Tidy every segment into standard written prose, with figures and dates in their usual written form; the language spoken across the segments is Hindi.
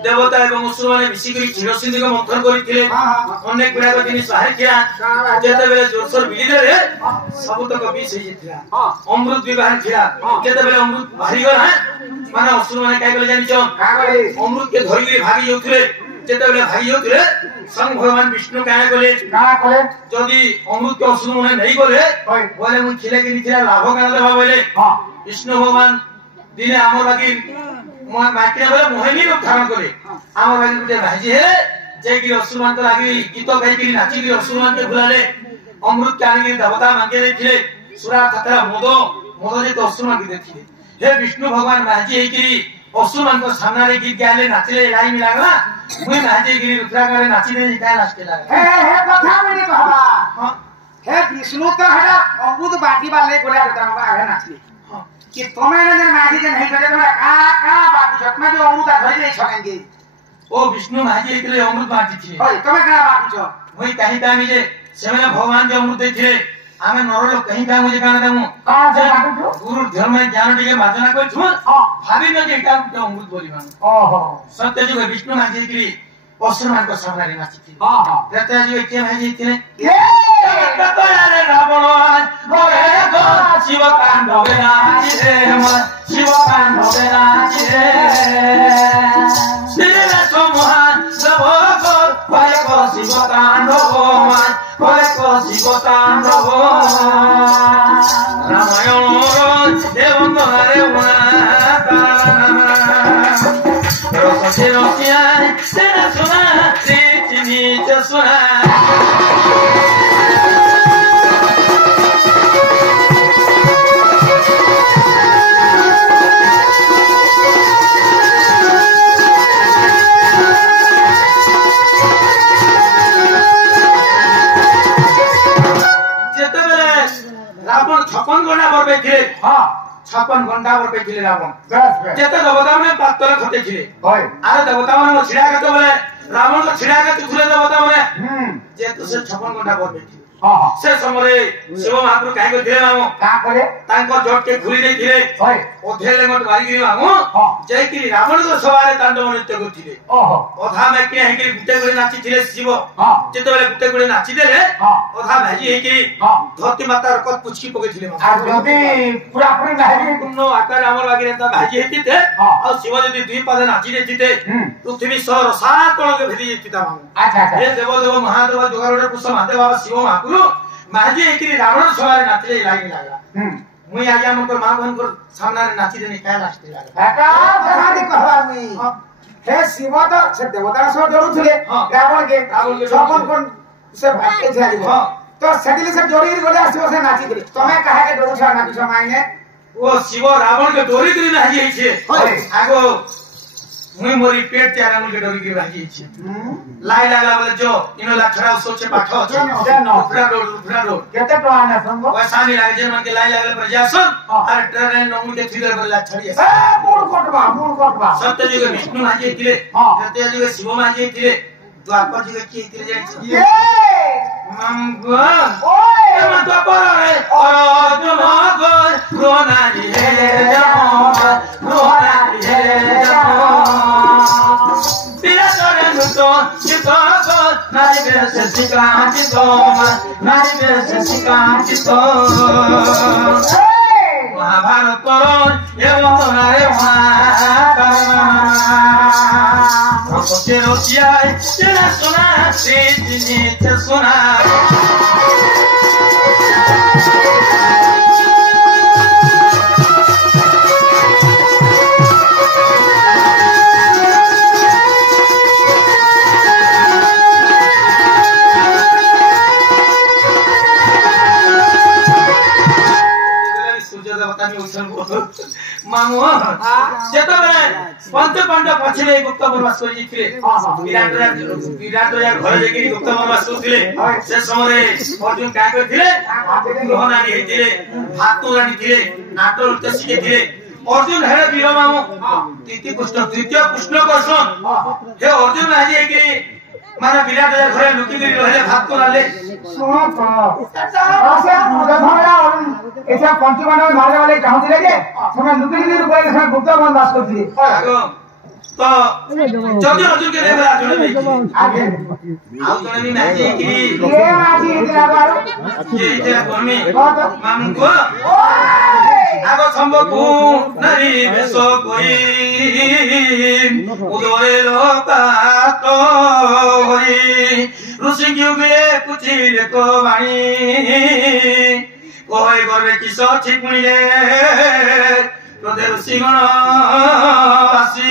देवता एवं असुर माने मिसिकरी क्षीर सिंधु को मंथन करिथिले अनेक गुडा को जिनिस बाहर किया जेते बेले जोरसोर बिली देले सब तक विष होई जितला अमृत भी बाहर किया जेते बेले अमृत बाहरी गला माने असुर माने काय करे जानि छो अमृत के धरिले भागी जोथले जेते बेले भागी जोथले संग भगवान विष्णु काय करे जदी अमृत के असुर माने नहीं करे बोले मु खिले के निथिला लाभ काना देबा बोले विष्णु भगवान दिने हमर लागी बाकी मोहिनी रूप धारण करे आम भाई गोटे भाजी है जे कि असुरमान को लागी गीत गाई नाची असुरमान के भुलाले अमृत के आनी देवता मांगे देथिले सुरा खतरा मोद जे तो असुरमान के देथिले हे विष्णु भगवान भाजी है कि असुरमान को सामने रे गीत गाले नाचले लाई मिलागला मुई भाजी गिरी रुद्राकर नाची दे काय नाचते लागे हे कथा मेरी कहबा हे विष्णु तो हेला अमृत बाटी वाले गोला रुद्रामा आगे नाचली कि तुम्हें नजर माजी जे नहीं करे तुम्हारा का बाकी छत में जो अमृत धरि नहीं छकेंगे ओ विष्णु माजी इतले अमृत बाटी थी ओए तुम्हें का बाकी छ वही कहीं तामी जे सेमने भगवान जे अमृत थे आमे नर लोग कहीं का मुझे काना दमु का जे बाकी छ गुरु धर्म में ज्ञान टिके भाजना कोइ छु भाभी न जे एटा अमृत बोली मान ओहो सत्य जो विष्णु माजी की असुरमान को सामने रे नाची थी हां हां रहता जो के भाजी थे ये तो यारे रावण मोरे गो शिव तांडव नाची रे मन शिव तांडव नाची रे तेरे सोमहान सबो कर भय को शिव तांडव मन भय को शिव तांडव रामायण देव तोरे माता रोसे रोसिया तेरा सुना चिनी सुना रावण 56 घंटा पर बैठे हां 56 घंटा पर बैठे रावण बस जेते देवता में पातल खटे छिले होय अरे देवता में छिड़ा के तो बोले रावण को छिड़ा के तुखले देवता में जेते से 56 घंटा पर बैठे हां हां से समय शिव महाप्रभु काहे को थे मामो का करे तांको जट के घुरी दे थिले होय ओधेले मत मारी गिरी मामो हां जय की रावण को सवारे तांडव नृत्य करथिले ओहो ओधा में के है कि गुटे गुटे नाची थिले शिव हां जेते बेले गुटे गुटे नाची देले हां ओधा भाजी है कि हां धरती माता रकत पुचकी पके थिले आ जदी पूरा पूरी नाही कुनो आकार हमर लागे त भाजी हेती थे और शिव जदी दुई पाद नाची दे थिते पृथ्वी सर सात कोण के भेदी जेतिता मामो अच्छा अच्छा हे देव देव महादेव जोगारोडे कुसम महादेव बाबा शिव महापुरु माजी एकरी रावण सवारे नाचले लागी लागला मुई आया मकर मां बहन को सामने रे नाची देने काय नाचते लागला काका कहानी कहवा मी हे शिव तो से देवता सो डरुथले रावण के छपन कोन से भाग्य झाली तो सदिले से जोड़ी बोले आसी से नाची दिले तमे कहा के डरु छा नाची समाइने ओ शिव रावण के डोरी करी नाही छे आगो मुई मोरी पेट चारा मुल के डोरी की राजी छे लाई लागला बोले जो इनो लाखरा सोचे पाठो उफरा रोड केते तो आना संगो वैसा नहीं लागे जे मन के लाई लागले प्रजासन और ट्रेन नमु के थीले पर ला छड़िए ए मूल कोटबा सत्य जी के विष्णु माजी थिले सत्य जी के शिव माजी थिले द्वापर जी के की थिले जाई ये मंगो ओए मत पर रे अर्जुन गोर रोनाली हे जमो रोनाली हे जमो तेरा तोरे मुतो चितो को नारी बेस सिका चितो नारी बेस सिका चितो महाभारत करो एवं रे माता रोसे रोसिया तेरा सुना चिनी सुना সূর্য দেবতা নি ওছন মামু যেতবে পঞ্চ পাণ্ডব পছরে গুপ্ত বনবাস করে জিতলে বিরাট রাজা ঘরে যাই গুপ্ত বনবাস করলে সে সময় অর্জুন কাজ করলে গ্রহণানি হইতিলে ভাত তোরানি দিলে নাটক নৃত্য শিখেছিলে অর্জুন হে বীর মামু তৃতীয় কৃষ্ণ কর্ষণ হে অর্জুন আজ কি মানে বিরাট রাজা ঘরে লুকি গই রহে ভাত তোরালে শুনো তো আচ্ছা ধরা এসব পঞ্চপাণ্ডব মারলে वाले চাহুছিলে যে তুমি লুকি গই রূপে এসব গুপ্ত বনবাস করছিলে তো যদি অর্জুন কে দেখলা জনে দেখি আগে আউ জনে নি নাচি কি কে নাচি দিলা বারো কি এটা কর্মী মামু গো আগো সম্ভবু নারী বেশ কই উদরে লোকাত হই ঋষি কিউবে পুছিলে কো বাণী কই করবে কি সঠিক মুইলে তোদের ঋষিগণ আসি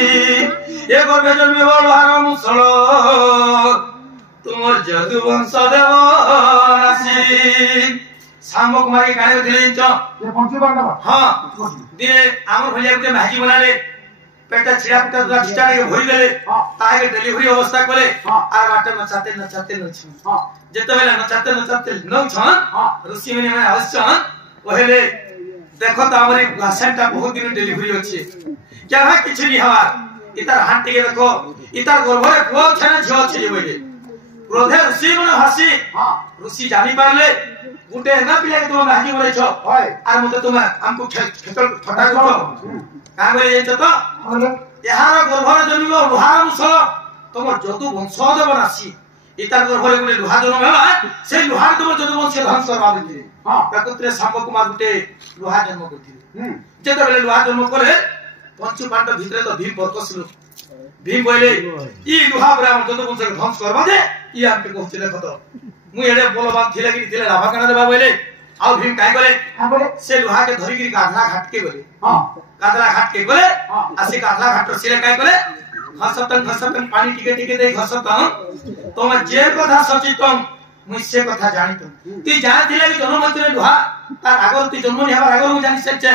এ করবে জন্মে বড় আর মুসল তোমার যদু বংশ দেব আসি শাম্ব কুমারী কানে দিলে পঞ্চপাণ্ডব হ্যাঁ দিয়ে আমার ভলিয়া গুটে ভাজি বনালে পেটা ছিড়া পেটা দুটা ছিটাকে ভরি দেলে তাকে ডেলিভারি অবস্থা করে আর বাটা নচাতে নছ যেতবেলে নচাতে নছ ঋষি মানে অবশ্যই কহেলে দেখো তো আমার ভাষণটা বহুত দিন ডেলিভারি হচ্ছে কেন কিছু নি হওয়ার ইতার হাত থেকে দেখো ইতার গর্ভরে পুଅ ছানা ঝিଅ ଅଛି যে বইলে ক্রোধে ঋষি মানে হাসি ঋষি জানি পারলে গুটে না পিলাকে তুমি ভাজি বলেছ আর মতে তুমি আমকু খেতল ঠটা করছো কা বলে যাইছো তো এহার গর্ভরে জন্মিব লুহার মুসল তোমার যদু বংশ দেব রাশি ইতার গর্ভরে গুটে লুহা জন্ম হেবা সেই লুহার তোমার যদু বংশ ধ্বংস করবা দিলে প্রকৃতিরে শাম্ব কুমার গুটে লুহা জন্ম করଥିଲେ যেতবেলে লুহা জন্ম করে পঞ্চু পাণ্ডব ভিতরে তো ভীম বরকসলু ভীম বলে ই লুহা পরে আমার যদু বংশ ধ্বংস করবা দে ই আমকে কহছিলে কত মুই এডে বলবান থিলে কি থিলে লাভা কানা দেবা বলে আউ ভীম কাই করে সে লুহা কে ধরি গিরি গাধলা ঘাটকে গলে গাধলা ঘাটকে গলে আসি গাধলা ঘাটর সিরে কাই করে ঘসতন পানি টিকে টিকে দেই ঘসতন তোমার যে কথা সচিতম মুই সে কথা জানিত তুই জানিলে কি জন্ম মধ্যে লুহা তার আগর তুই জন্ম নি হবার আগর মু জানি সে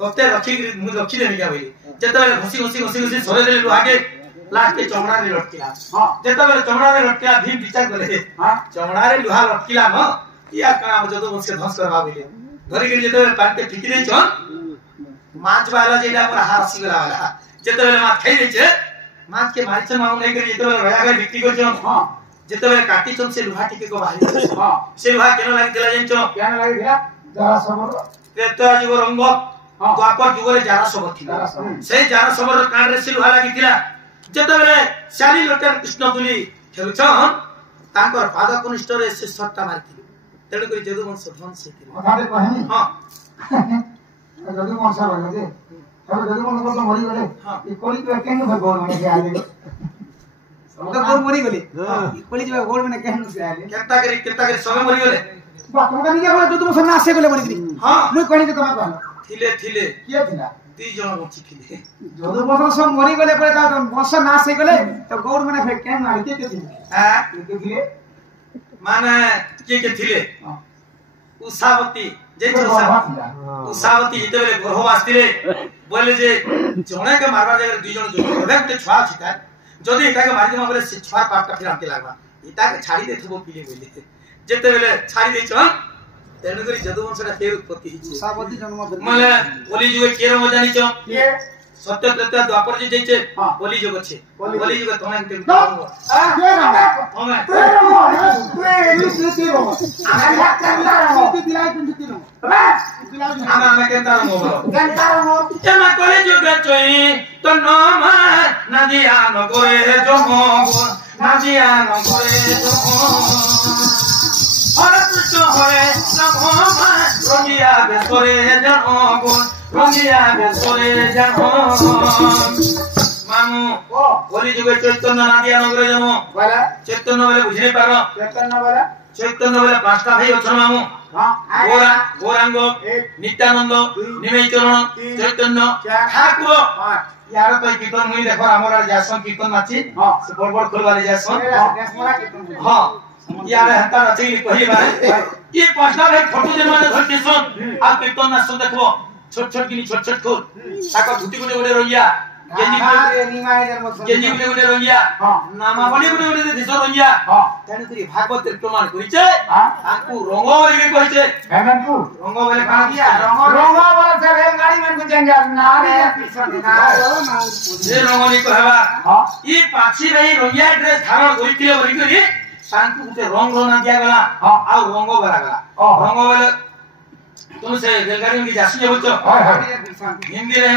তোতে রক্ষি দেনি কা বলি যেতবেলে ঘসি সরে দেলে লুহাকে লাস্টে চমড়ারে লটকিলা যেতবেলে চমড়ারে লটকিলা ভীম বিচার কলে চমড়ারে লুহা লটকিলা ন ইয়া কানা যদু বংশ ধ্বংস করবা বলে ধরি গিরি যেতবেলে পানিতে ফিকি দেইছ মাছ বালা যেটা আমার হাসি গলা वाला যেতবেলে মাছ খাই দেইছে মাছকে মারিছ মাউ নাই করি যেতবেলে রয়া গায় বিক্রি করছ যেতবেলে কাটিছ সে লুহা টিকে কো বাহির সে লুহা কেন লাগি দিলা জানছ কেন লাগি দিলা যারা সবর ত্রেতা যুগ রঙ্গ দ্বাপর যুগরে যারা সবর ছিল সেই যারা সবর কাঁড়ে সে লুহা লাগি দিলা যেতবেলে চারি লোটার কৃষ্ণ তুলি খেলুছন তাঙ্কর পাদ কনিষ্ঠরে সে সট্টা মারিছিল তেণু করে যদু বংশ ধ্বংস হইছিল কথাতে কহেনি হ্যাঁ যদু বংশ বলে যে তবে যদু বংশ তো মরি গলে এই কলি তো কেন ভগবান মানে আলে ওটা কোন মরি গলে কলি যে ভগবান মানে কেন সে আলে কেতা করে সবে মরি গলে বা তোমরা নিজে বলে যদু বংশ না আসে গলে মরি গলি হ্যাঁ মুই কইনি যে তোমার কহলো থিলে কিয়া দিলা দুই জন বঞ্চি থিলে যদু বংশ সব মরি গলে পরে তা বংশ না আসে গলে তো গৌর মানে ফের কেন না কে দিলে হ্যাঁ কে দিলে মানে কে থিলে উষাবতী যে উষাবতী যেতবেলে গর্ভ আসছিলে বলে যে জনেকে মারবা জায়গায় দুই জন যুবক একটা ছুয়া আছে তার যদি এটাকে মারি দেবা বলে সে ছুয়ার পাপটা ফির আনতে লাগবা এটাকে ছাড়ি দেথব পিলে বলে যেতবেলে ছাড়ি দেইছ তেণু করে যদু বংশটা ফের উৎপত্তি হইছে উষাবতী জন্ম মানে কলি যুগে কে রম জানিছ কে সত্য ত্রেতা দ্বাপর যে যাইছে কলি যুগ আছে কলি যুগে তুমি কে রামা তুমি আমি কেনতা রম এমা কলি যুগে চই তো নমা নাদিয়া নগরে জম নাদিয়া নগরে জম হরে কৃষ্ণ হরে নমা রঙিয়া বেসরে জম রঙিয়া বেসরে জম মামু কলি যুগে চৈতন্য নাদিয়া নগরে জম চৈতন্য বলে বুঝিনি পার চৈতন্য বলে পাঁচটা ভাই অছন মামু গৌরাঙ্গ নিত্যানন্দ নিমেচরণ চৈতন্য ঠাকুর ইয়ার তো কীর্তন মুই দেখো আমার আর যাসন কীর্তন মাছি সে বড় বড় খুলবারে যাসন হ্যাঁ यार हंता रचेली कहबा ये पांचटा भाई फोटो जे माने धरती सुन आ कीर्तन ना सुन देखबो छोट छोट किनी छोट छोट खोल ताको धुती गुडे गुडे रोइया गेंजी गुडे गुडे रोइया नामा बडी गुडे गुडे दिसो रोइया तेनु करी भागवत प्रमाण करिছে आकु रंग बोले कहिছে हेमंतु रंग बोले का किया रंग बोले से रेलगाड़ी में कुछ जाएंगे नारे पीछे ना जे रंगनी कहबा ई पाछी रही रोइया ड्रेस धारण करिथिले बोली करी तांकु गुटे रंग रोना दिया गला आ रंग बरा गला रंग बोले तुम से रेलगाड़ी में जासी होचो हिंदी रे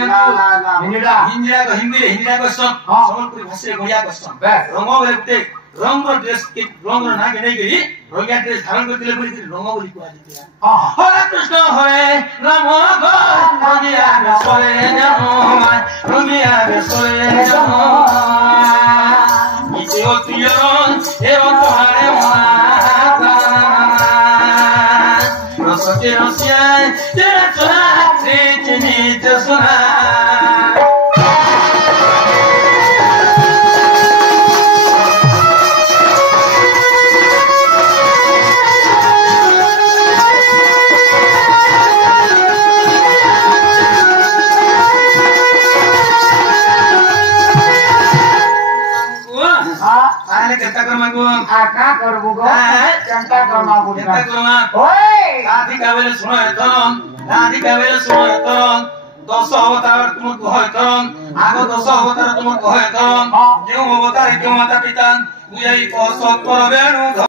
हिंदी को संबलपुरी भाषा रे गया कष्ट रंग बोले गुटे रंग ड्रेस के रंग ना के नहीं गई रोगिया ड्रेस धारण करथिले बोली रंग बोली को आदित्य हरे कृष्ण हरे राम रोगिया रे सोले जनो रोगिया रे सोले जनो इते ओतियन एवं तोहारे माता रसके रसिया तेरा चुना त्रिचनी जसुना चिंता कर मागो का करबो गो चिंता कर मागो चिंता कर माग ओए राधिका बेले सुनो तरन राधिका बेले सुनो तरन 10 अवतार तुम कह तरन आगो 10 अवतार तुम कह तरन जो अवतार जो माता पिता बुझाई को सब करबेनु